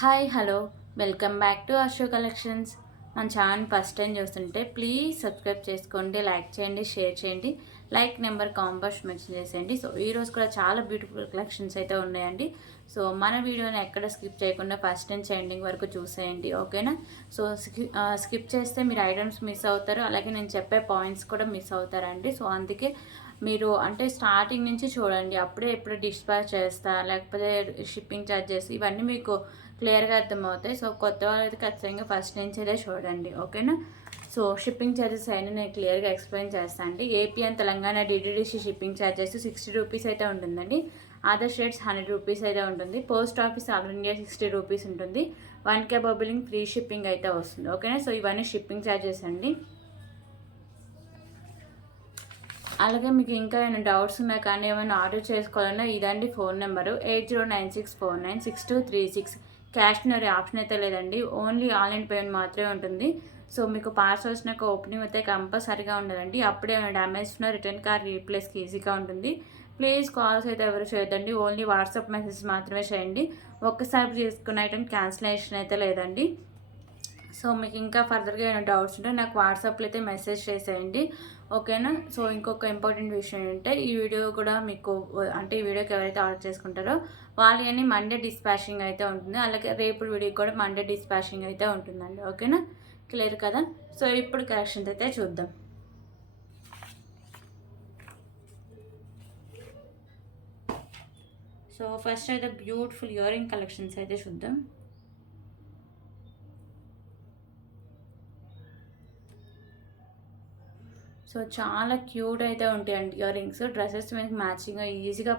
Hi hello welcome back to Ashok collections. మన channel first time చూస్తుంటే please subscribe చేసుకోండి, like చేయండి, షేర్ చేయండి, లైక్ నెంబర్ కాంబాక్స్ మెన్షన్ చేసేయండి. సో ఈరోజు కూడా చాలా బ్యూటిఫుల్ కలెక్షన్స్ అయితే ఉన్నాయండి. సో మన వీడియోని ఎక్కడ స్కిప్ చేయకుండా ఫస్ట్ నుంచి ఎండింగ్ వరకు చూసేయండి, ఓకేనా? సో స్కిప్ చేస్తే మీరు ఐటమ్స్ మిస్ అవుతారు, అలాగే నేను చెప్పే పాయింట్స్ కూడా మిస్ అవుతారండి. సో అందుకే మీరు అంటే స్టార్టింగ్ నుంచి చూడండి, అప్పుడే ఎప్పుడు డిస్పాచ్ చేస్తా లేకపోతే షిప్పింగ్ ఛార్జెస్ ఇవన్నీ మీకు క్లియర్గా అర్థమవుతాయి. సో కొత్త వాళ్ళైతే ఖచ్చితంగా ఫస్ట్ నుంచి అయితే చూడండి, ఓకేనా? సో షిప్పింగ్ ఛార్జెస్ అయినా నేను క్లియర్గా ఎక్స్ప్లెయిన్ చేస్తాను అండి. AP and Telangana DTDC shipping charges 60 rupees అయితే ఉంటుందండి. అదర్ స్టేట్స్ 100 రూపీస్ అయితే ఉంటుంది. Post office all India 60 rupees ఉంటుంది. 1K బబులింగ్ ఫ్రీ షిప్పింగ్ అయితే వస్తుంది, ఓకేనా? సో ఇవన్నీ షిప్పింగ్ ఛార్జెస్ అండి. అలాగే మీకు ఇంకా ఏమైనా డౌట్స్ ఉన్నా కానీ ఏమైనా ఆర్డర్ చేసుకోవాలన్నా ఇదండి ఫోన్ నెంబరు 8096496236. క్యాష్ ఆప్షన్ అయితే లేదండి, ఓన్లీ ఆన్లైన్ పేమెంట్ మాత్రమే ఉంటుంది. సో మీకు పార్సల్ వచ్చినాక ఓపెనింగ్ అయితే కంపల్సరీగా ఉండాలండి. అప్పుడే ఏమైనా డ్యామేజ్ ఉన్న రిటర్న్ కార్ రీప్లేస్కి ఈజీగా ఉంటుంది. ప్లీజ్ కాల్స్ అయితే ఎవరు చేయొద్దండి, ఓన్లీ వాట్సాప్ మెసేజ్ మాత్రమే చేయండి. ఒక్కసారి చేసుకున్న ఐటమ్ క్యాన్సిలేషన్ అయితే లేదండి. సో మీకు ఇంకా ఫర్దర్గా ఏమైనా డౌట్స్ ఉంటే నాకు వాట్సాప్లో అయితే మెసేజ్ చేసేయండి, ఓకేనా? సో ఇంకొక ఇంపార్టెంట్ విషయం ఏంటంటే ఈ వీడియో కూడా మీకు అంటే ఈ వీడియోకి ఎవరైతే ఆర్డర్ చేసుకుంటారో వాళ్ళు అని మండే డిస్పాచింగ్ అయితే ఉంటుంది. అలాగే రేపు వీడియోకి కూడా మండే డిస్పాచింగ్ అయితే ఉంటుందండి, ఓకేనా? క్లియర్ కదా? సో ఇప్పుడు కలెక్షన్స్ అయితే చూద్దాం. సో ఫస్ట్ అయితే బ్యూటిఫుల్ ఇయర్ రింగ్ కలెక్షన్స్ అయితే చూద్దాం. సో చాలా క్యూట్ అయితే ఉంటాయండి ఇయర్ రింగ్స్. డ్రెస్సెస్ మీద మ్యాచింగ్గా ఈజీగా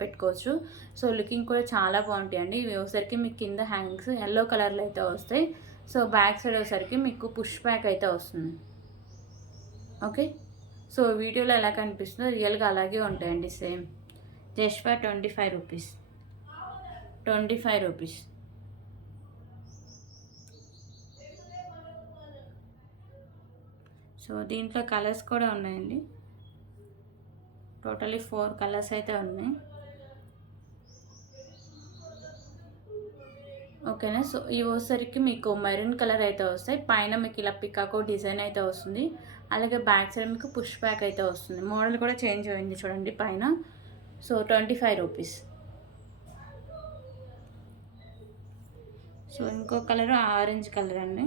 పెట్టుకోవచ్చు. సో లుకింగ్ కూడా చాలా బాగుంటాయండి. ఇవి వచ్చేసరికి మీకు కింద హ్యాంగింగ్స్ ఎల్లో కలర్లో అయితే వస్తాయి. సో బ్యాక్ సైడ్ వచ్చేసరికి మీకు పుష్ బ్యాక్ అయితే వస్తుంది, ఓకే? సో వీడియోలో ఎలా కనిపిస్తుందో రియల్గా అలాగే ఉంటాయండి, same. Just for 25 rupees. 25 rupees. So దీంట్లో కలర్స్ కూడా ఉన్నాయండి. టోటలీ 4 కలర్స్ అయితే ఉన్నాయి, ఓకేనా? సో ఇవి వచ్చేసరికి మీకు మెరూన్ కలర్ అయితే వస్తాయి. పైన మీకు ఇలా పికాకో డిజైన్ అయితే వస్తుంది. అలాగే బ్యాక్ సైడ్ మీకు పుష్ బ్యాక్ అయితే వస్తుంది. మోడల్ కూడా చేంజ్ అయింది చూడండి పైన. So 25 rupees. సో ఇంకో కలర్ ఆరెంజ్ కలర్ అండి,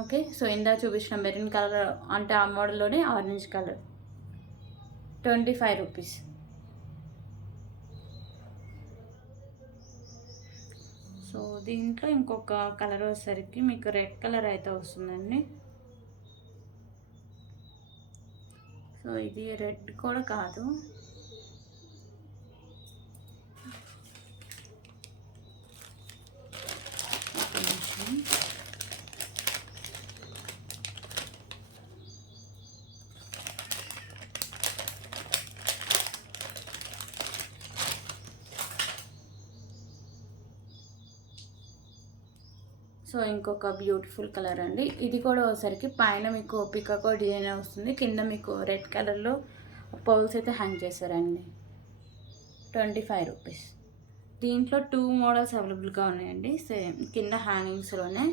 ఓకే? సో ఇందా చూపించిన మెరూన్ కలర్ అంటే ఆ మోడల్లోనే ఆరెంజ్ కలర్. 25 రూపీస్. సో దీంట్లో ఇంకొక కలర్ వచ్చేసరికి మీకు రెడ్ కలర్ అయితే వస్తుందండి. సో ఇది రెడ్ కూడా కాదు, సో ఇంకొక బ్యూటిఫుల్ కలర్ అండి. ఇది కూడా ఒకసారికి పైన మీకు పికాకో డిజైన్ వస్తుంది, కింద మీకు రెడ్ కలర్లో పౌల్స్ అయితే హ్యాంగ్ చేశారండి. 25 రూపీస్. దీంట్లో 2 మోడల్స్ అవైలబుల్గా ఉన్నాయండి, సేమ్ కింద హ్యాంగింగ్స్లోనే.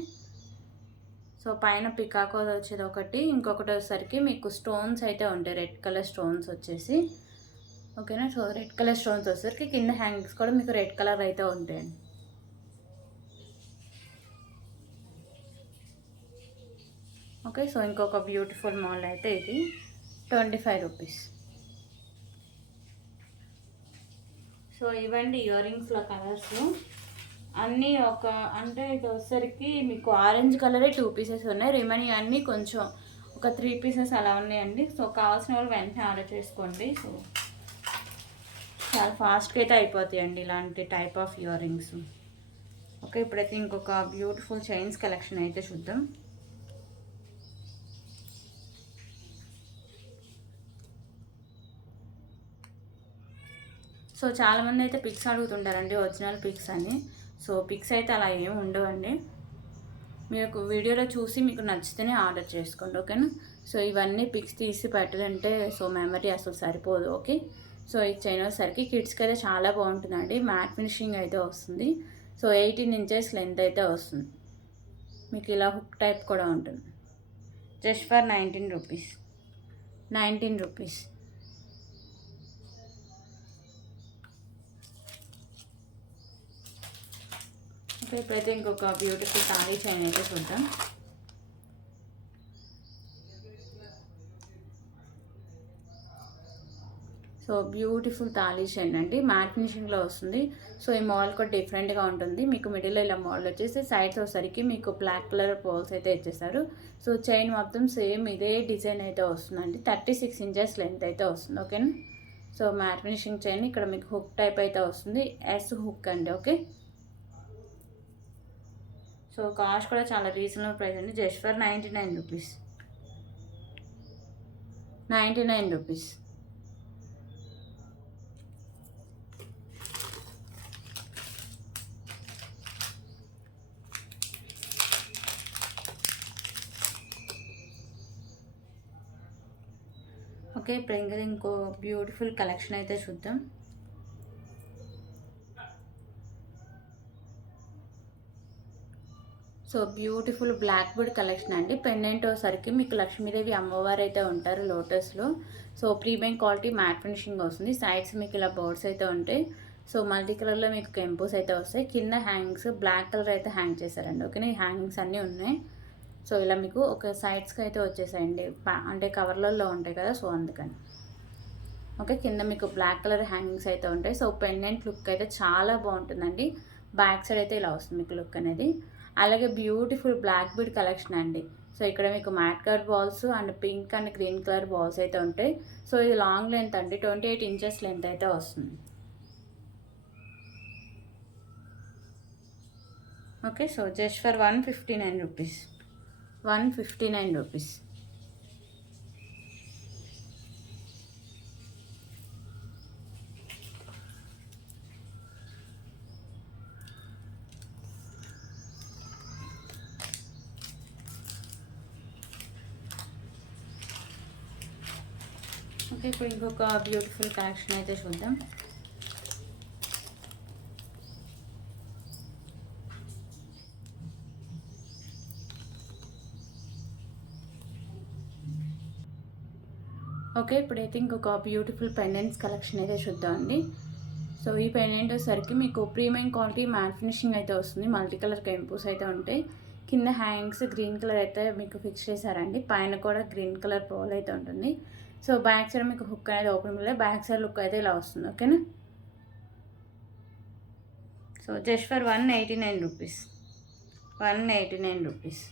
సో పైన పికాకో వచ్చేది ఒకటి, ఇంకొకటి వచ్చేసరికి మీకు స్టోన్స్ అయితే ఉంటాయి, రెడ్ కలర్ స్టోన్స్ వచ్చేసి, ఓకేనా? సో రెడ్ కలర్ స్టోన్స్ వచ్చేసరికి కింద హ్యాంగింగ్స్ కూడా మీకు రెడ్ కలర్ అయితే ఉంటాయండి. ఓకే, సో ఇంకొక బ్యూటిఫుల్ మోడల్ అయితే ఇది 25 రూపీస్. సో ఇవండి ఇయర్ రింగ్స్లో కలర్స్ అన్నీ. అంటే ఇది వచ్చేసరికి మీకు ఆరెంజ్ కలరే 2 పీసెస్ ఉన్నాయి, రిమైనింగ్ అన్నీ కొంచెం ఒక 3 పీసెస్ అలా ఉన్నాయండి. సో కావాల్సిన వాళ్ళు వెంటనే ఆర్డర్ చేసుకోండి. సో చాలా ఫాస్ట్గా అయితే అయిపోతాయండి ఇలాంటి type of ear rings, okay? ఇప్పుడైతే ఇంకొక బ్యూటిఫుల్ చైన్స్ కలెక్షన్ అయితే చూద్దాం. సో చాలామంది అయితే పిక్స్ అడుగుతుంటారండి, ఒరిజినల్ పిక్స్ అని. సో పిక్స్ అయితే అలా ఏమి ఉండవండి, మీకు వీడియోలో చూసి మీకు నచ్చితేనే ఆర్డర్ చేసుకోండి, ఓకేనా? సో ఇవన్నీ పిక్స్ తీసి పెట్టదంటే సో మెమరీ అసలు సరిపోదు, ఓకే? సో ఈ చైన్ వచ్చేసరికి కిడ్స్కి అయితే చాలా బాగుంటుందండి. మ్యాట్ ఫినిషింగ్ అయితే వస్తుంది. సో 18 ఇంచెస్ లెంత్ అయితే వస్తుంది. మీకు ఇలా హుక్ టైప్ కూడా ఉంటుంది. Just for 19 rupees. 19 rupees. Okay, ఇప్పుడైతే ఇంకొక బ్యూటిఫుల్ తాళీ చైన్ అయితే చూద్దాం. సో బ్యూటిఫుల్ తాళీ చైన్ అండి, మ్యాట్ ఫినిషింగ్లో వస్తుంది. సో ఈ మోడల్ కూడా డిఫరెంట్గా ఉంటుంది. మీకు మిడిల్లో ఇలా మోడల్ వచ్చేసి సైడ్స్ వచ్చేసరికి మీకు బ్లాక్ కలర్ పోల్స్ అయితే ఇచ్చేస్తారు. సో చైన్ మొత్తం సేమ్ ఇదే డిజైన్ అయితే వస్తుందండి. 36 ఇంచెస్ లెంత్ అయితే వస్తుంది. ఓకేనా. సో మ్యాట్ ఫినిషింగ్ చైన్ ఇక్కడ మీకు హుక్ టైప్ అయితే వస్తుంది. ఎస్ హుక్ అండి. ఓకే. సో కాస్ట్ కూడా చాలా రీజనబుల్ ప్రైస్ అండి. Just for 99 rupees. 99 rupees. Okay, ఇప్పుడు ఇంకా ఇంకో బ్యూటిఫుల్ కలెక్షన్ అయితే చూద్దాం. So beautiful black bead collection అండి. పెండెంట్ సరికి మీకు లక్ష్మీదేవి అమ్మవారు అయితే ఉంటారు లోటస్లో. So premium quality matte finishing వస్తుంది. సైడ్స్ మీకు ఇలా బోర్డ్స్ అయితే ఉంటాయి. సో మల్టీ కలర్లో మీకు కెంపోస్ అయితే వస్తాయి. కింద హ్యాంగింగ్స్ బ్లాక్ కలర్ అయితే హ్యాంగ్ చేశారండి. ఓకేనా, ఈ హ్యాంగింగ్స్ అన్నీ ఉన్నాయి. సో ఇలా మీకు ఒక సైడ్స్కి అయితే వచ్చేసాయండి, అంటే కవర్లలో ఉంటాయి కదా, సో అందుకని. ఓకే, కింద మీకు బ్లాక్ కలర్ హ్యాంగింగ్స్ అయితే ఉంటాయి. సో పెండెంట్ లుక్ అయితే చాలా బాగుంటుందండి. బ్యాక్ సైడ్ అయితే ఇలా వస్తుంది మీకు లుక్ అనేది. అలాగే బ్యూటిఫుల్ బ్లాక్ బీడ్ కలెక్షన్ అండి. సో ఇక్కడ మీకు mat colour balls and pink and green colour balls అయితే ఉంటాయి. సో ఇది లాంగ్ లెంత్ అండి, 28 ఇంచెస్ లెంత్ అయితే వస్తుంది. Okay, so just for 159 rupees. 159 rupees. Okay, ఇప్పుడు ఇంకొక బ్యూటిఫుల్ కలెక్షన్ అయితే చూద్దాం. ఓకే, ఇప్పుడైతే ఇంకొక బ్యూటిఫుల్ పెండెంట్స్ కలెక్షన్ అయితే చూద్దామండి. సో ఈ పెండెంట్ వచ్చేసరికి మీకు ప్రీమియం క్వాలిటీ మ్యాట్ ఫినిషింగ్ అయితే వస్తుంది. మల్టీ కలర్ కెంపోస్ అయితే ఉంటాయి. కింద హ్యాంగ్స్ గ్రీన్ కలర్ అయితే మీకు ఫిక్స్ చేశారండి. పైన కూడా గ్రీన్ కలర్ పోల్ అయితే ఉంటుంది. సో బ్యాక్ సైడ్ మీకు హుక్ అనేది ఓపెన్ లేదు. బ్యాక్ సైడ్ లుక్ అయితే ఇలా వస్తుంది. ఓకేనా. So just for 189 rupees. 189 rupees.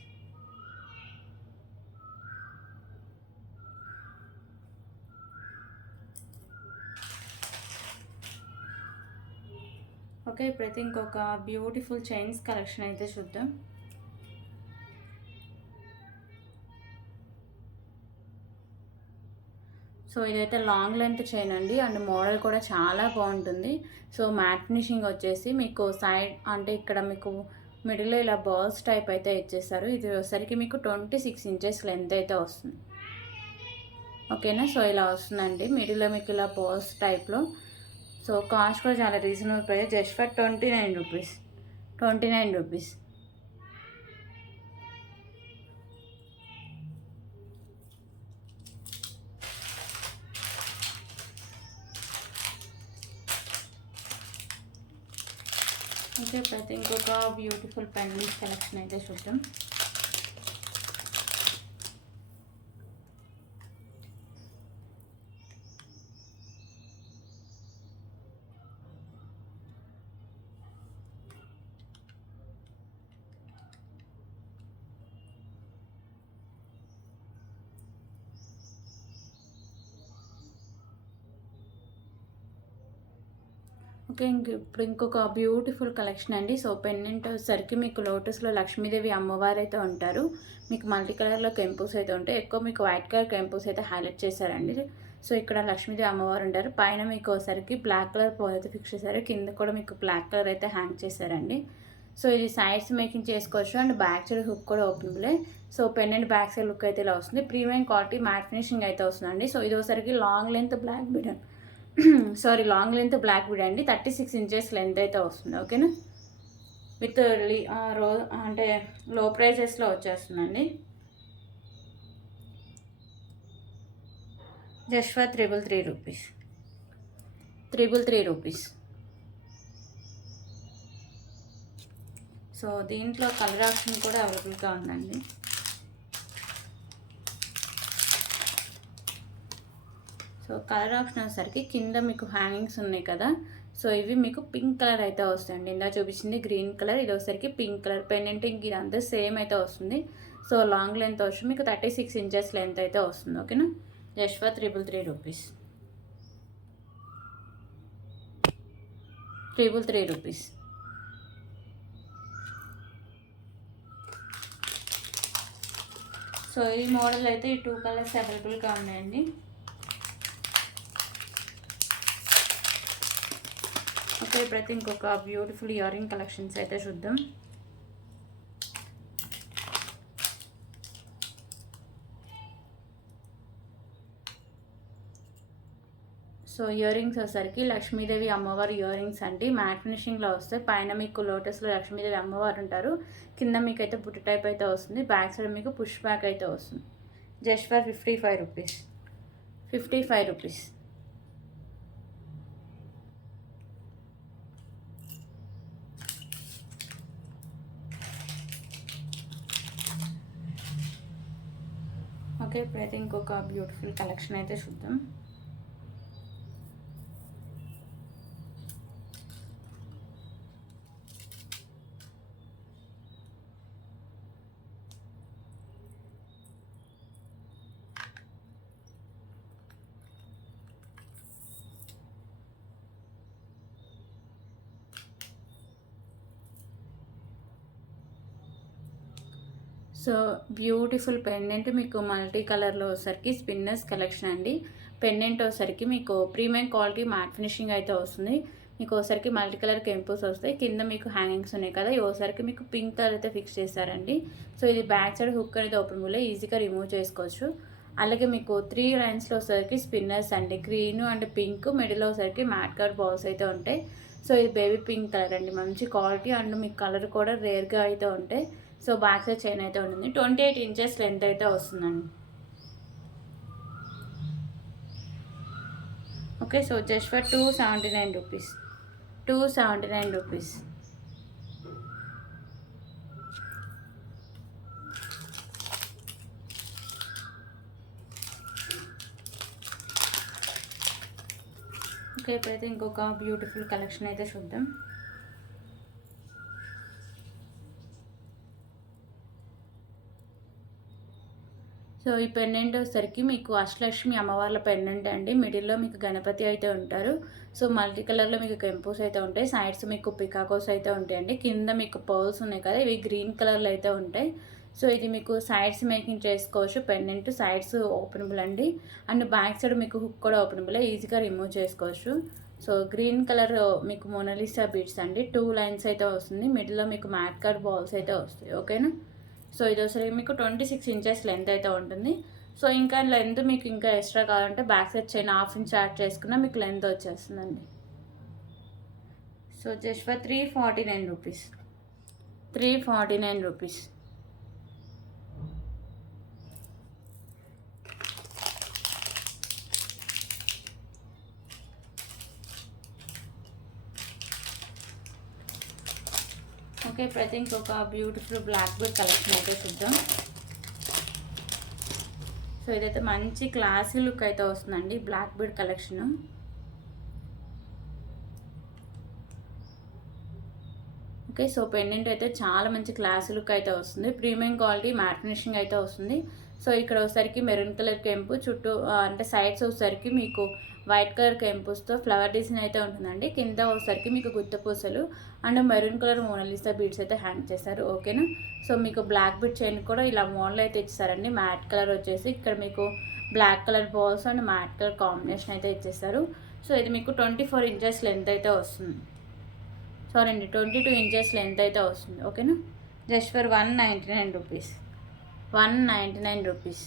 Okay, ఇప్పుడైతే ఇంకొక బ్యూటిఫుల్ చైన్స్ కలెక్షన్ అయితే చూద్దాం. సో ఇదైతే లాంగ్ లెంత్ చైన్ అండి, అండ్ మోడల్ కూడా చాలా బాగుంటుంది. సో మ్యాట్ ఫినిషింగ్ వచ్చేసి మీకు సైడ్ అంటే ఇక్కడ మీకు మిడిల్లో ఇలా బాల్స్ టైప్ అయితే ఇచ్చేస్తారు. ఇది వచ్చేసరికి మీకు 26 ఇంచెస్ లెంత్ అయితే వస్తుంది. ఓకేనా. సో ఇలా వస్తుందండి, మిడిల్లో మీకు ఇలా బాల్స్ టైప్లో. సో కాస్ట్ కూడా చాలా reasonable price. Just for 29 rupees. 29 rupees. Okay, ప్రతి ఇంకొక బ్యూటిఫుల్ పెండెంట్స్ కలెక్షన్ అయితే చూద్దాం. ఓకే, ఇప్పుడు ఇంకొక బ్యూటిఫుల్ కలెక్షన్ అండి. సో పెండెంట్ వచ్చేసరికి మీకు లోటస్లో లక్ష్మీదేవి అమ్మవారు అయితే ఉంటారు. మీకు మల్టీ కలర్లో కెంపోస్ అయితే ఉంటాయి. ఎక్కువ మీకు వైట్ కలర్ కెంపోస్ అయితే హైలైట్ చేశారండి. సో ఇక్కడ లక్ష్మీదేవి అమ్మవారు ఉంటారు. పైన మీకు ఒకసారికి బ్లాక్ కలర్ పోల్ అయితే ఫిక్స్ చేశారు. కింద కూడా మీకు బ్లాక్ కలర్ అయితే హ్యాంగ్ చేశారండి. సో ఇది సైడ్స్ మేకింగ్ చేసుకోవచ్చు అండ్ బ్యాక్ సైడ్ హుక్ కూడా ఓపెనబులే. So pendant back side look అయితే ఇలా వస్తుంది. ప్రీమియం క్వాలిటీ మ్యాట్ ఫినిషింగ్ అయితే వస్తుందండి. సో ఇది ఒకసారికి long length black bead sorry long length black bead అండి, 36 ఇంచెస్ లెంత్ అయితే వస్తుంది. ఓకేనా, విత్ అంటే లో ప్రైజెస్లో వచ్చేస్తుందండి. Just for 333 rupees. 333 rupees. So దీంట్లో కలర్ ఆప్షన్ కూడా అవైలబుల్గా ఉందండి. సో కలర్ ఆప్షన్ వచ్చేసరికి కింద మీకు హ్యాంగింగ్స్ ఉన్నాయి కదా, సో ఇవి మీకు పింక్ కలర్ అయితే వస్తాయండి. ఇందా చూపించింది గ్రీన్ కలర్, ఇది వచ్చేసరికి పింక్ కలర్. పెండెంటింగ్ ఇది అంతా సేమ్ అయితే వస్తుంది. సో లాంగ్ లెంత్ వచ్చి మీకు 36 ఇంచెస్ లెంత్ అయితే వస్తుంది. ఓకేనా, just for 333 rupees. 333 rupees. So ఈ మోడల్ అయితే ఈ 2 కలర్స్ అవైలబుల్గా ఉన్నాయండి. ఓకే, ఇప్పుడైతే ఇంకొక బ్యూటిఫుల్ ఇయర్ రింగ్ కలెక్షన్స్ అయితే చూద్దాం. సో ఇయర్ రింగ్స్ వచ్చేసరికి లక్ష్మీదేవి అమ్మవారి ఇయర్ రింగ్స్ అండి. మ్యాట్ ఫినిషింగ్లో వస్తాయి. పైన మీకు లోటస్లో లక్ష్మీదేవి అమ్మవారు ఉంటారు, కింద మీకు అయితే బుట్ట టైప్ అయితే వస్తుంది. బ్యాక్ సైడ్ మీకు పుష్ బ్యాక్ అయితే వస్తుంది. Just for 55 rupees. 55 rupees. Okay, ఇప్పుడైతే ఇంకొక బ్యూటిఫుల్ కలెక్షన్ అయితే చూద్దాం. సో బ్యూటిఫుల్ పెండెంట్ మీకు మల్టీ కలర్లో వచ్చేసరికి స్పిన్నర్స్ కలెక్షన్ అండి. పెండెంట్ వచ్చేసరికి మీకు ప్రీమియం క్వాలిటీ మ్యాట్ ఫినిషింగ్ అయితే వస్తుంది. మీకు ఒకసారికి మల్టీ కలర్ కెంపుస్ వస్తాయి. కింద మీకు హ్యాంగింగ్స్ ఉన్నాయి కదా, ఒకసారికి మీకు పింక్ కలర్ అయితే ఫిక్స్ చేస్తారండి. సో ఇది బ్యాక్ సైడ్ హుక్ అనేది ఓపెన్ వల్ల ఈజీగా రిమూవ్ చేసుకోవచ్చు. అలాగే మీకు 3 లైన్స్లో వచ్చేసరికి స్పిన్నర్స్ అండి, గ్రీన్ అండ్ పింక్, మిడిల్లో వచ్చేసరికి మ్యాట్ కలర్ బాల్స్ అయితే ఉంటాయి. సో ఇది బేబీ పింక్ కలర్ అండి, మంచి క్వాలిటీ అండ్ మీకు కలర్ కూడా రేర్గా అయితే ఉంటాయి. సో బ్యాక్ సైడ్ చైన్ అయితే ఉంటుంది. 28 ఇంచెస్ లెంత్ అయితే వస్తుందండి. Okay, so just for 279 rupees. 279 rupees. Okay, ఇప్పుడైతే ఇంకొక బ్యూటిఫుల్ కలెక్షన్ అయితే చూద్దాం. సో ఈ పెండెంట్ వచ్చేసరికి మీకు అష్టలక్ష్మి అమ్మవార్ల పెండెంట్ అండి. మిడిల్లో మీకు గణపతి అయితే ఉంటారు. సో మల్టీ కలర్లో మీకు కెంపోస్ అయితే ఉంటాయి. సైడ్స్ మీకు పికాకోస్ అయితే ఉంటాయండి. కింద మీకు పర్ల్స్ ఉన్నాయి కదా, ఇవి గ్రీన్ కలర్లో అయితే ఉంటాయి. సో ఇది మీకు సైడ్స్ మేకింగ్ చేసుకోవచ్చు. పెండెంట్ సైడ్స్ ఓపెనబుల్ అండి, అండ్ బ్యాక్ సైడ్ మీకు హుక్ కూడా ఓపెనబుల్, ఈజీగా రిమూవ్ చేసుకోవచ్చు. సో గ్రీన్ కలర్ మీకు మోనాలిసా బీడ్స్ అండి. 2 లైన్స్ అయితే వస్తుంది. మిడిల్లో మీకు మ్యాట్ కార్డ్ బాల్స్ అయితే వస్తాయి. ఓకేనా, సో ఇది వచ్చేసరికి మీకు 26 ఇంచెస్ లెంత్ అయితే ఉంటుంది. సో ఇంకా లెంత్ మీకు ఇంకా ఎక్స్ట్రా కావాలంటే back side chain 1/2 inch add చేసుకున్నా మీకు లెంత్ వచ్చేస్తుందండి. So just for 349 rupees. 349 rupees. Okay, ఇప్పుడైతే ఇంకొక బ్యూటిఫుల్ బ్లాక్ బీడ్ కలెక్షన్ అయితే చూద్దాం. సో ఇదైతే మంచి క్లాసీ లుక్ అయితే వస్తుందండి, black bead collection. Okay, so pendant అయితే చాలా మంచి క్లాసీ లుక్ అయితే వస్తుంది. ప్రీమియం క్వాలిటీ మ్యాట్ ఫినిషింగ్ అయితే వస్తుంది. సో ఇక్కడ వచ్చేసరికి మెరూన్ కలర్ కెంపు, చుట్టూ అంటే సైడ్స్ వచ్చేసరికి మీకు వైట్ కలర్ కెంపుస్తో ఫ్లవర్ డిజైన్ అయితే ఉంటుందండి. కింద వచ్చేసరికి మీకు గుత్త పూసలు and maroon colour Mona Lisa beads అయితే హ్యాంగ్ చేస్తారు. ఓకేనా, సో మీకు బ్లాక్ బీడ్ చైన్ కూడా ఇలా మోడల్ అయితే ఇచ్చేసారండి. మ్యాట్ కలర్ వచ్చేసి ఇక్కడ మీకు black colour balls and matte colour combination అయితే ఇచ్చేస్తారు. సో ఇది మీకు 24 ఇంచెస్ లెంత్ అయితే వస్తుంది. సారీ అండి, 22 ఇంచెస్ లెంత్ అయితే వస్తుంది. ఓకేనా, just for 199 rupees. 199 rupees.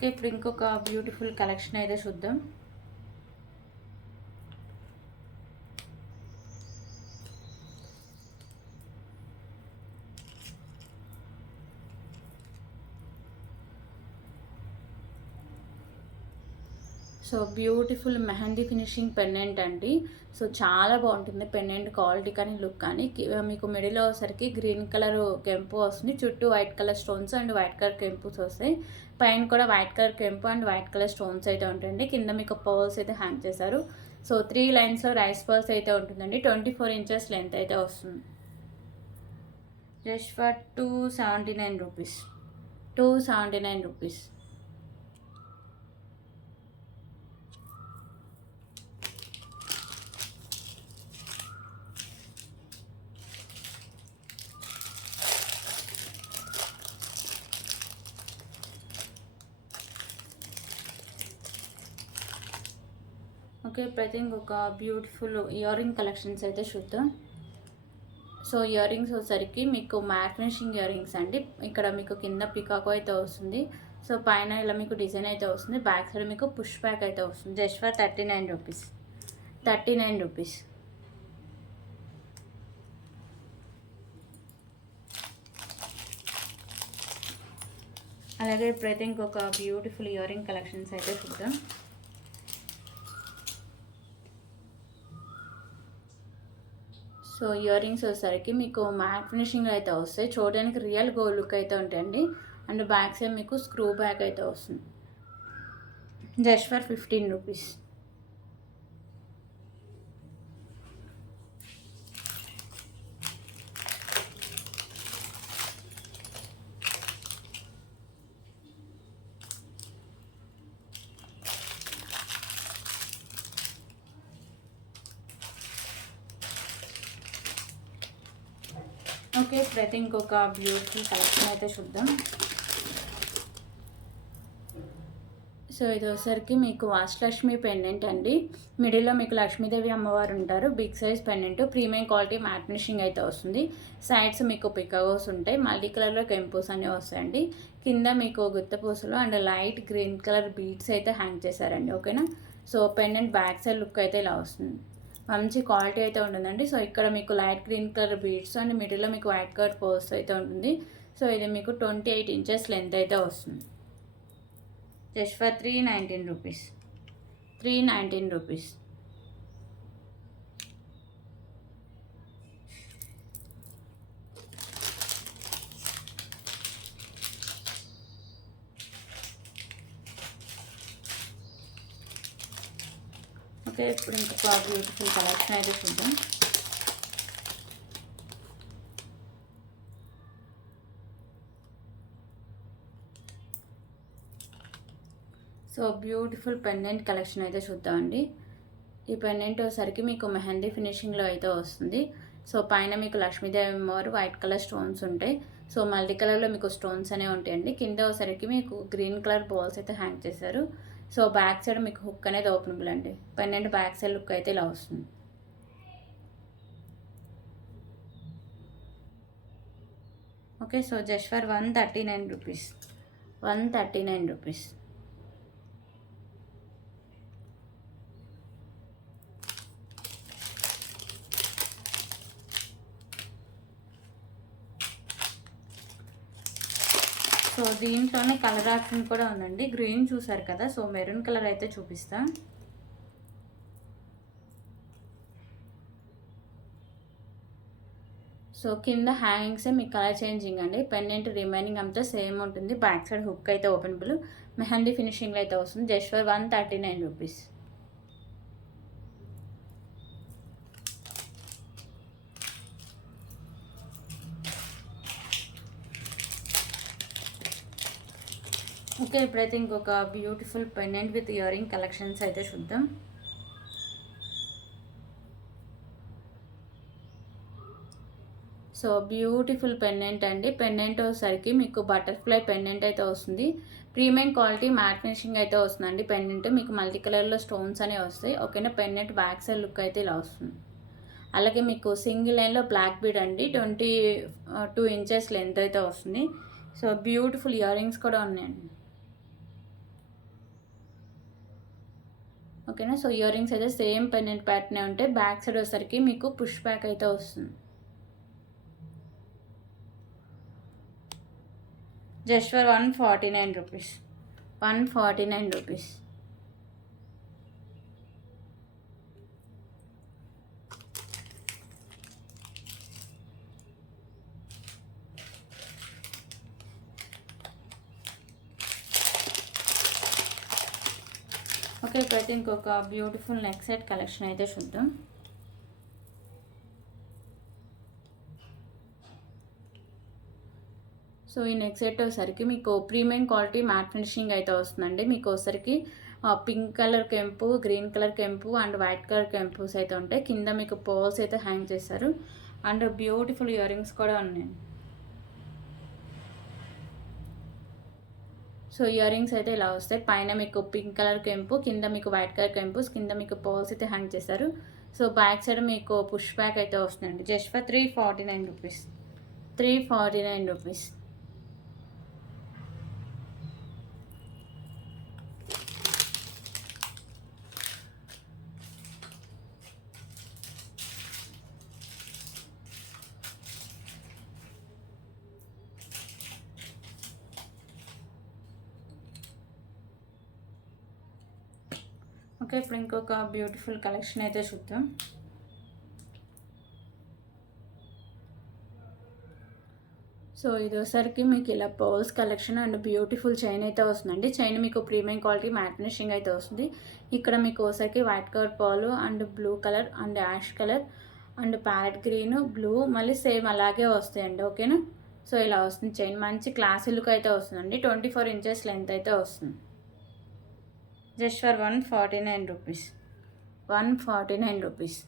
Okay, ఇప్పుడు ఇంకొక బ్యూటిఫుల్ కలెక్షన్ అయితే చూద్దాం. So beautiful mehndi finishing pendant అండి. సో చాలా బాగుంటుంది పెండెంట్ క్వాలిటీ కానీ లుక్ కానీ. మీకు మిడిల్లో వచ్చేసరికి గ్రీన్ కలర్ కెంపు వస్తుంది, చుట్టూ white colour stones and white colour కెంపుస్ వస్తాయి. పైన కూడా వైట్ కలర్ కెంపు అండ్ వైట్ కలర్ స్టోన్స్ అయితే ఉంటాయండి. కింద మీకు పర్ల్స్ అయితే హ్యాంగ్ చేశారు. సో 3 లైన్స్లో రైస్ పర్ల్స్ అయితే ఉంటుందండి. 24 ఇంచెస్ లెంత్ అయితే వస్తుంది. Just for 279 rupees. 279 rupees. Okay, ఇప్పుడైతే ఇంకొక బ్యూటిఫుల్ ఇయర్ రింగ్ కలెక్షన్స్ అయితే చూద్దాం. సో ఇయర్ రింగ్స్ వచ్చేసరికి మీకు మ్యాట్ ఫినిషింగ్ ఇయర్ రింగ్స్ అండి. ఇక్కడ మీకు కింద పికాకో అయితే వస్తుంది. సో పైన ఇలా మీకు డిజైన్ అయితే వస్తుంది. బ్యాక్ సైడ్ మీకు పుష్ బ్యాక్ అయితే వస్తుంది. Just for 39 rupees. 39 రూపీస్. అలాగే ఇప్పుడైతే ఇంకొక బ్యూటిఫుల్ ఇయర్ రింగ్ కలెక్షన్స్ అయితే చూద్దాం. సో ఇయర్ రింగ్స్ వచ్చేసరికి మీకు మ్యాట్ ఫినిషింగ్ అయితే వస్తాయి. చూడడానికి రియల్ గోల్డ్ లుక్ అయితే ఉంటాయండి. అండ్ బ్యాక్ సైడ్ మీకు స్క్రూ బ్యాక్ అయితే వస్తుంది. Just for 15 rupees. ఓకే, ఇప్పుడైతే ఇంకొక బ్యూటిఫుల్ కలెక్షన్ అయితే చూద్దాం. సో ఇది వచ్చేసరికి మీకు వాస్తలక్ష్మి పెండెంట్ అండి. మిడిల్లో మీకు లక్ష్మీదేవి అమ్మవారు ఉంటారు. Big size pendant, premium quality matte finishing అయితే వస్తుంది. సైడ్స్ మీకు పికాగోస్ ఉంటాయి, మల్టీ కలర్లో కెంపోస్ అనేవి వస్తాయండి. కింద మీకు గుత్తపూసలు and light green colour beads అయితే హ్యాంగ్ చేశారండి. ఓకేనా. So pendant back side look అయితే ఇలా వస్తుంది. మంచి క్వాలిటీ అయితే ఉంటుందండి. సో ఇక్కడ మీకు light green colour beads and మిడిల్లో మీకు వైట్ కలర్ పోస్ట్ అయితే ఉంటుంది. సో ఇది మీకు 28 ఇంచెస్ లెంత్ అయితే వస్తుంది. Just for 319 rupees. 319 rupees. Okay, ఇప్పుడు ఇంకొక బ్యూటిఫుల్ కలెక్షన్ అయితే చూద్దాం. సో బ్యూటిఫుల్ పెండెంట్ కలెక్షన్ అయితే చూద్దామండి. ఈ పెండెంట్ వచ్చేసరికి మీకు మెహందీ ఫినిషింగ్లో అయితే వస్తుంది. సో పైన మీకు లక్ష్మీదేవి అమ్మవారు వైట్ కలర్ స్టోన్స్ ఉంటాయి. సో మల్టీ కలర్లో మీకు స్టోన్స్ అనేవి ఉంటాయండి. కింద వచ్చేసరికి మీకు గ్రీన్ కలర్ బాల్స్ అయితే హ్యాంగ్ చేశారు. సో బ్యాక్ సైడ్ మీకు హుక్ అనేది ఓపెనబుల్ అండి. పెండెంట్ బ్యాక్ సైడ్ లుక్ అయితే ఇలా వస్తుంది. Okay, so just for 139 rupees. 139 rupees. So దీంట్లోనే కలర్ ఆప్షన్ కూడా ఉందండి. గ్రీన్ చూసారు కదా, సో మెరూన్ కలర్ అయితే చూపిస్తా. సో కింద హ్యాంగింగ్సే మీకు కలర్ చేంజింగ్ అండి. పెండెంట్ రిమైనింగ్ అంతా సేమ్ ఉంటుంది. బ్యాక్ సైడ్ హుక్ అయితే ఓపెనబుల్, మెహందీ ఫినిషింగ్లో అయితే వస్తుంది. Just for 139 rupees. ఓకే, ఇప్పుడైతే ఇంకొక beautiful pendant with ear ring collections అయితే చూద్దాం. సో బ్యూటిఫుల్ పెండెంట్ అండి. పెండెంట్ వచ్చేసరికి మీకు బటర్ఫ్లై పెండెంట్ అయితే వస్తుంది. ప్రీమియం క్వాలిటీ మ్యాట్ ఫినిషింగ్ అయితే వస్తుందండి. పెండెంట్ మీకు మల్టీ కలర్లో స్టోన్స్ అనేవి వస్తాయి. ఓకేనా. పెండెంట్ బ్యాక్ సైడ్ లుక్ అయితే ఇలా వస్తుంది. అలాగే మీకు సింగిల్ లైన్లో బ్లాక్ బీడ్ అండి, 22 ఇంచెస్ లెంత్ అయితే వస్తుంది. సో బ్యూటిఫుల్ ఇయర్ రింగ్స్ కూడా ఉన్నాయండి. ఓకేనా. సో ఇయర్ రింగ్స్ అయితే సేమ్ పెండెంట్ ప్యాటర్నే ఉంటాయి. బ్యాక్ సైడ్ వచ్చేసరికి మీకు పుష్ బ్యాక్ అయితే వస్తుంది. Just for 149 rupees. 149 rupees. Okay, ఇప్పుడైతే ఇంకొక బ్యూటిఫుల్ నెక్ సెట్ కలెక్షన్ అయితే చూద్దాం. సో ఈ నెక్ సెట్ వచ్చేసరికి మీకు ప్రీమియం క్వాలిటీ మ్యాట్ ఫినిషింగ్ అయితే వస్తుందండి. మీకు వచ్చేసరికి పింక్ కలర్ కెంపు, గ్రీన్ కలర్ కెంపు అండ్ వైట్ కలర్ కెంపుస్ అయితే ఉంటాయి. కింద మీకు పోల్స్ అయితే హ్యాంగ్ చేస్తారు అండ్ బ్యూటిఫుల్ ఇయర్ రింగ్స్ కూడా ఉన్నాయి. సో ఇయర్ రింగ్స్ అయితే ఇలా వస్తాయి. పైన మీకు పింక్ కలర్ కెంపు, కింద మీకు వైట్ కలర్ కెంపుస్, కింద మీకు పోల్స్ అయితే హ్యాంగ్ చేస్తారు. సో బ్యాక్ సైడ్ మీకు పుష్ బ్యాక్ అయితే వస్తుందండి. Just for 349 rupees. 349 rupees. Okay, ఇప్పుడు ఇంకొక బ్యూటిఫుల్ కలెక్షన్ అయితే చూద్దాం. సో ఇది వచ్చేసరికి మీకు ఇలా pearls collection and beautiful chain అయితే వస్తుందండి. చైన్ మీకు ప్రీమియం క్వాలిటీ మ్యాట్ ఫినిషింగ్ అయితే వస్తుంది. ఇక్కడ మీకు వచ్చేసరికి white colour pearl and blue colour and ash colour and parrot green, blue మళ్ళీ సేమ్ అలాగే వస్తాయండి. ఓకేనా. సో ఇలా వస్తుంది చైన్. మంచి క్లాసీ లుక్ అయితే వస్తుందండి. 24 ఇంచెస్ లెంత్ అయితే వస్తుంది. Just for 149 rupees. 149 rupees.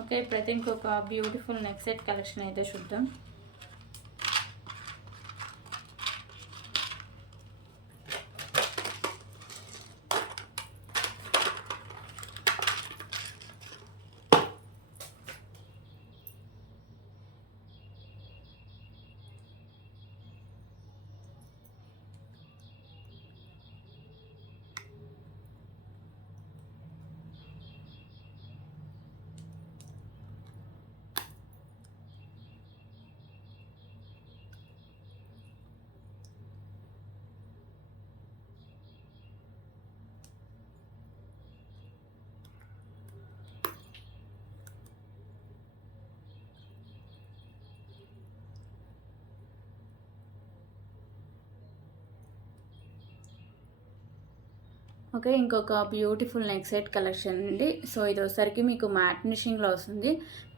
Okay, ఇప్పుడైతే ఇంకొక బ్యూటిఫుల్ నెక్ సెట్ కలెక్షన్ అయితే చూద్దాం. ఓకే, ఇంకొక బ్యూటిఫుల్ నెక్ సెట్ కలెక్షన్ అండి. సో ఇది వచ్చేసరికి మీకు మ్యాట్ ఫినిషింగ్లో వస్తుంది.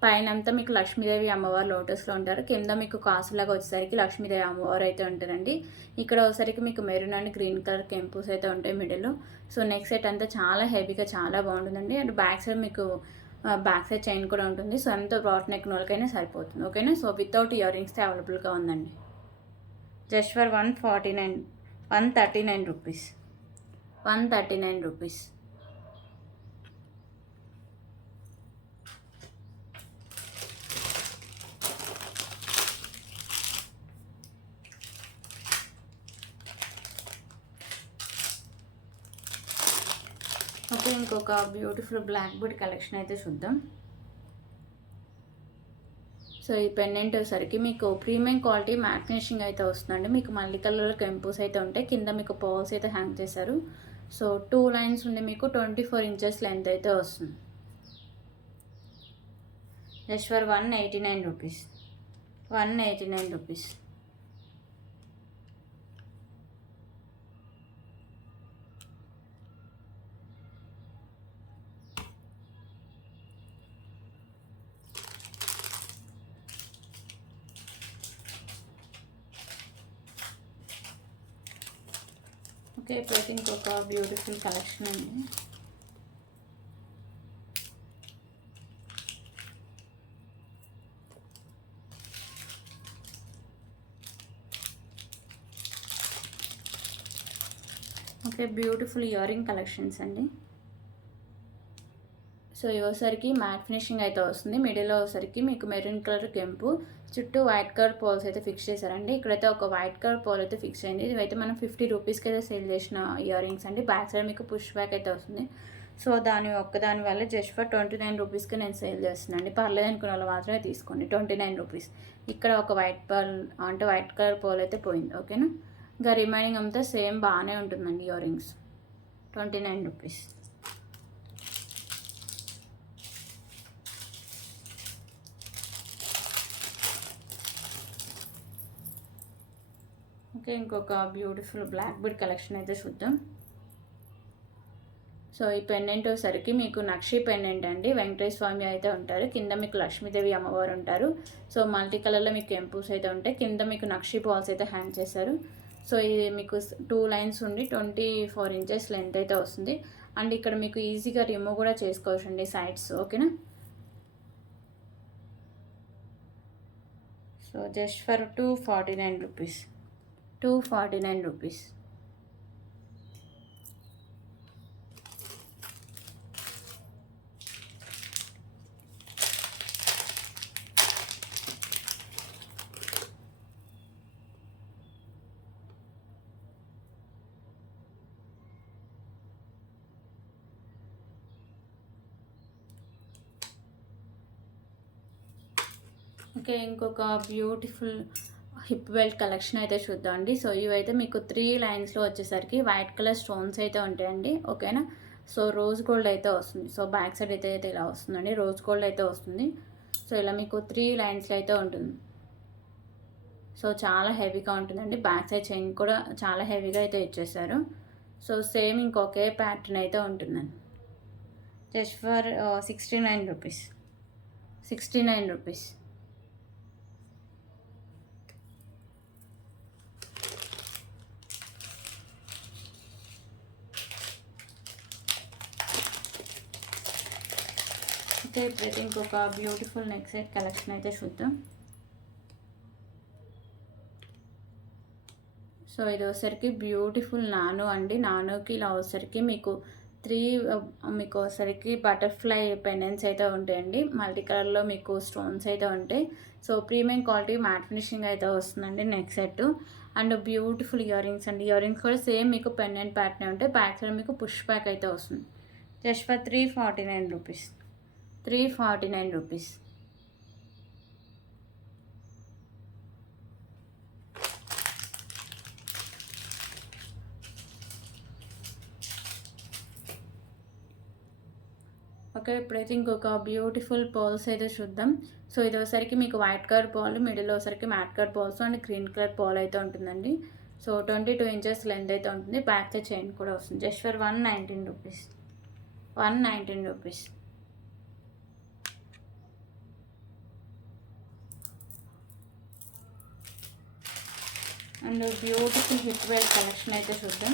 పైన అంతా మీకు లక్ష్మీదేవి అమ్మవారు లోటస్లో ఉంటారు. కింద మీకు కాసులాగా వచ్చేసరికి లక్ష్మీదేవి అమ్మవారు అయితే ఉంటారండి. ఇక్కడ వచ్చేసరికి మీకు మెరూన్ అండ్ గ్రీన్ కలర్ కెంపుస్ అయితే ఉంటాయి మిడిల్లో. సో నెక్ సెట్ అంతా చాలా హెవీగా చాలా బాగుంటుందండి. అండ్ బ్యాక్ సైడ్ మీకు బ్యాక్ సైడ్ చైన్ కూడా ఉంటుంది. సో అంత బ్రాడ్ నెక్ వాళ్ళకైనా సరిపోతుంది. ఓకేనా. సో వితౌట్ ఇయర్ రింగ్స్తో అవైలబుల్గా ఉందండి. Just for 139 139 rupees. 139 rupees. Okay, ఇంకొక బ్యూటిఫుల్ బ్లాక్ బుడ్ కలెక్షన్ అయితే చూద్దాం. సో ఈ పెండెంట్ వచ్చేసరికి మీకు ప్రీమియం క్వాలిటీ మ్యాట్ ఫినిషింగ్ అయితే వస్తుందండి. మీకు మల్టీ కలర్ కెంపుస్ అయితే ఉంటాయి. కింద మీకు పర్ల్స్ అయితే హ్యాంగ్ చేశారు. సో 2 లైన్స్ ఉండి మీకు 24 ఇంచెస్ లెంత్ అయితే వస్తుంది. Just for 189 rupees. 189 rupees. Okay, ఇప్పుడైతే ఇంకొక బ్యూటిఫుల్ కలెక్షన్ అండి. Okay, okay, beautiful ear ring collections అండి. సో ఇవసరికి మ్యాట్ ఫినిషింగ్ అయితే వస్తుంది. మిడిల్లో వచ్చరికి మీకు మెరూన్ కలర్ కెంపు, చుట్టూ వైట్ కలర్ పోల్స్ అయితే ఫిక్స్ చేశారండి. ఇక్కడైతే ఒక వైట్ కలర్ పోల్ అయితే ఫిక్స్ అయింది. ఇవైతే మనం 50 రూపీస్కి అయితే సేల్ చేసిన ఇయర్ రింగ్స్ అండి. బ్యాక్ సైడ్ మీకు పుష్ బ్యాక్ అయితే వస్తుంది. సో ఒక్కదాని వల్ల జస్ట్ ఫర్ 29 రూపీస్కి నేను సేల్ చేస్తున్నాను అండి. పర్లేదు అనుకున్న వాళ్ళు మాత్రమే తీసుకోండి. 29 రూపీస్. ఇక్కడ ఒక వైట్ కలర్ పోల్ అయితే పోయింది. ఓకేనా, ఇంకా రిమైనింగ్ అంతా సేమ్ బాగానే ఉంటుందండి. Ear rings 29 rupees. ఓకే, ఇంకొక బ్యూటిఫుల్ బ్లాక్ బీడ్ కలెక్షన్ అయితే చూద్దాం. సో ఈ పెండెంట్ వచ్చేసరికి మీకు నక్షి పెండెంట్ అండి. వెంకటేశ్వర స్వామి అయితే ఉంటారు, కింద మీకు లక్ష్మీదేవి అమ్మవారు ఉంటారు. సో మల్టీ కలర్లో మీకు కెంపుస్ అయితే ఉంటాయి. కింద మీకు నక్షి బాల్స్ అయితే హ్యాంగ్ చేశారు. సో ఇది మీకు 2 లైన్స్ ఉండి 24 ఇంచెస్ లెంత్ అయితే వస్తుంది. అండ్ ఇక్కడ మీకు ఈజీగా రిమూవ్ కూడా చేసుకోవచ్చు అండి సైడ్స్. ఓకేనా, so just for 249 rupees. 249 rupees. Okay, ఇంకొక బ్యూటిఫుల్ హిప్ బెల్ట్ కలెక్షన్ అయితే చూద్దామండి. సో ఇవైతే మీకు 3 లైన్స్లో వచ్చేసరికి వైట్ కలర్ స్టోన్స్ అయితే ఉంటాయండి. ఓకేనా, సో రోజ్ గోల్డ్ అయితే వస్తుంది. సో బ్యాక్ సైడ్ అయితే ఇలా వస్తుందండి, రోజ్ గోల్డ్ అయితే వస్తుంది. సో ఇలా మీకు 3 లైన్స్లో అయితే ఉంటుంది. సో చాలా హెవీగా ఉంటుందండి. బ్యాక్ సైడ్ చైన్ కూడా చాలా హెవీగా అయితే ఇచ్చేసారు. సో సేమ్ ఇంకొకే ప్యాటర్న్ అయితే ఉంటుందండి. Just for 69 rupees. 69 rupees. Okay, ఇప్పుడైతే ఇంకొక బ్యూటిఫుల్ నెక్ సెట్ కలెక్షన్ అయితే చూద్దాం. సో ఇది వచ్చేసరికి బ్యూటిఫుల్ నాను అండి. నానుకి ఇలా వచ్చేసరికి మీకు 3 మీకు వచ్చేసరికి బటర్ఫ్లై పెండెంట్స్ అయితే ఉంటాయండి. మల్టీ కలర్లో మీకు స్టోన్స్ అయితే ఉంటాయి. So premium quality matte finishing అయితే వస్తుందండి neck set. And beautiful ear rings అండి. ఇయర్ రింగ్స్ కూడా సేమ్ మీకు పెండెంట్ ప్యాటర్న్ ఉంటాయి. బ్యాక్ సైడ్ మీకు పుష్ బ్యాక్ అయితే వస్తుంది. Just for 349 rupees. 349 rupees. Okay, ఇప్పుడైతే ఇంకొక బ్యూటిఫుల్ పర్ల్స్ అయితే చూద్దాం. సో ఇది వచ్చేసరికి మీకు వైట్ కలర్ పర్ల్, మిడిల్ వచ్చేసరికి mat colour pearls and green colour pearl అయితే ఉంటుందండి. సో 22 ఇంచెస్ లెంత్ అయితే ఉంటుంది. బ్యాక్ సైడ్ చైన్ కూడా వస్తుంది. Just for 119 rupees. 119 rupees. And beautiful hip wear collection అయితే చూద్దాం.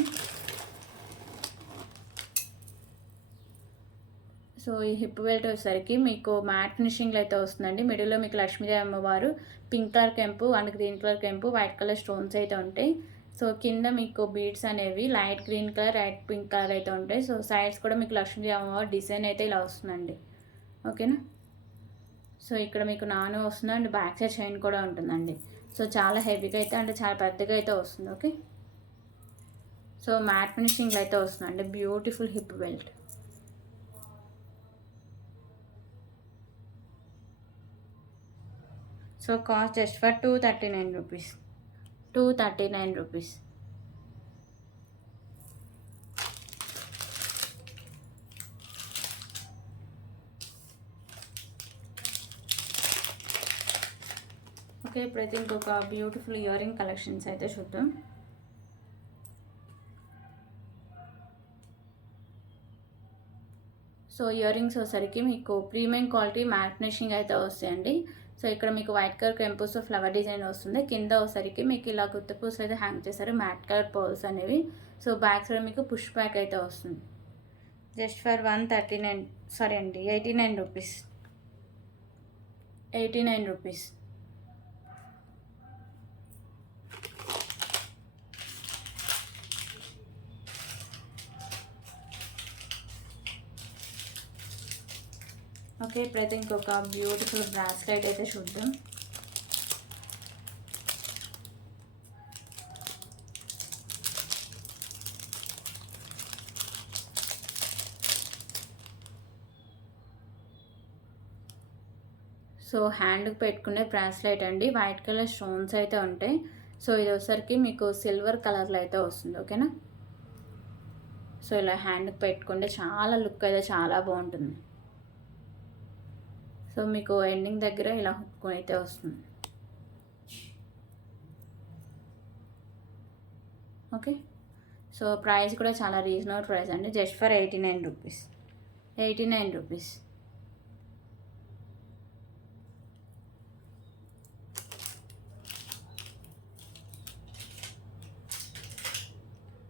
సో ఈ హిప్ బెల్ట్ వచ్చేసరికి మీకు మ్యాట్ ఫినిషింగ్లో అయితే వస్తుందండి. మిడిల్లో మీకు లక్ష్మీదేవి అమ్మవారు, పింక్ కలర్ కెంపు అండ్ గ్రీన్ కలర్ కెంపు, వైట్ కలర్ స్టోన్స్ అయితే ఉంటాయి. సో కింద మీకు బీడ్స్ అనేవి light green colour, light pink colour అయితే ఉంటాయి. సో సైడ్స్ కూడా మీకు లక్ష్మీదేవి అమ్మవారు డిజైన్ అయితే ఇలా వస్తుందండి. ఓకేనా, సో ఇక్కడ మీకు నాను వస్తుంది అండ్ బ్యాక్ సైడ్ చైన్ కూడా ఉంటుందండి. సో చాలా హెవీగా అయితే అంటే చాలా పెద్దగా అయితే వస్తుంది. ఓకే, సో మ్యాట్ ఫినిషింగ్లో అయితే వస్తుందండి. Beautiful hip belt. So cost just for 239 rupees. 239 rupees. Okay, ఇప్పుడైతే ఇంకొక బ్యూటిఫుల్ ఇయర్ రింగ్ కలెక్షన్స్ అయితే చూద్దాం. సో ఇయర్ రింగ్స్ వచ్చేసరికి మీకు ప్రీమియం క్వాలిటీ మ్యాట్ ఫినిషింగ్ అయితే వస్తాయండి. సో ఇక్కడ మీకు వైట్ కలర్ కెంపుస్ ఫ్లవర్ డిజైన్ వస్తుంది. కింద వచ్చేసరికి మీకు ఇలా గుత్తపూసలు అయితే హ్యాంగ్ చేశారు, మ్యాట్ కలర్ పర్ల్స్ అనేవి. సో బ్యాక్ సైడ్ మీకు పుష్ బ్యాక్ అయితే వస్తుంది. Just for 89 rupees. 89 rupees. Okay, ఇప్పుడైతే ఇంకొక బ్యూటిఫుల్ బ్రాస్లెట్ అయితే చూద్దాం. సో హ్యాండ్కి పెట్టుకునే బ్రాస్లెట్ అండి, వైట్ కలర్ స్టోన్స్ అయితే ఉంటాయి. సో ఇది వచ్చేసరికి మీకు సిల్వర్ కలర్లో అయితే వస్తుంది. ఓకేనా, సో ఇలా హ్యాండ్కి పెట్టుకుంటే చాలా లుక్ అయితే చాలా బాగుంటుంది. సో మీకు ఎండింగ్ దగ్గర ఇలా హుక్ అయితే వస్తుంది. ఓకే, సో ప్రైస్ కూడా చాలా రీజనబుల్ ప్రైస్ అండి, just for 89 rupees. 89 rupees.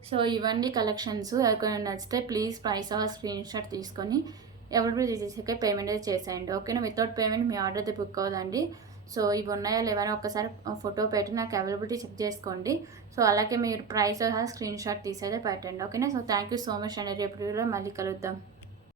So ఇవన్నీ కలెక్షన్స్. ఎవరికైనా నచ్చితే please price or screen shot తీసుకొని ఎవరి చేసాక పేమెంట్ అయితే చేసేయండి. ఓకేనా, వితౌట్ పేమెంట్ మీ ఆర్డర్ అయితే బుక్ అవ్వదండి. సో ఇవి ఉన్నాయా లేవని ఒక్కసారి ఫోటో పెట్టి నాకు అవైలబిలిటీ చెక్ చేసుకోండి. సో అలాగే మీరు ప్రైస్ స్క్రీన్ షాట్ తీసి అయితే పెట్టండి. ఓకేనా, so thank you so much అండి. రేపు వీడియోలో మళ్ళీ కలుద్దాం.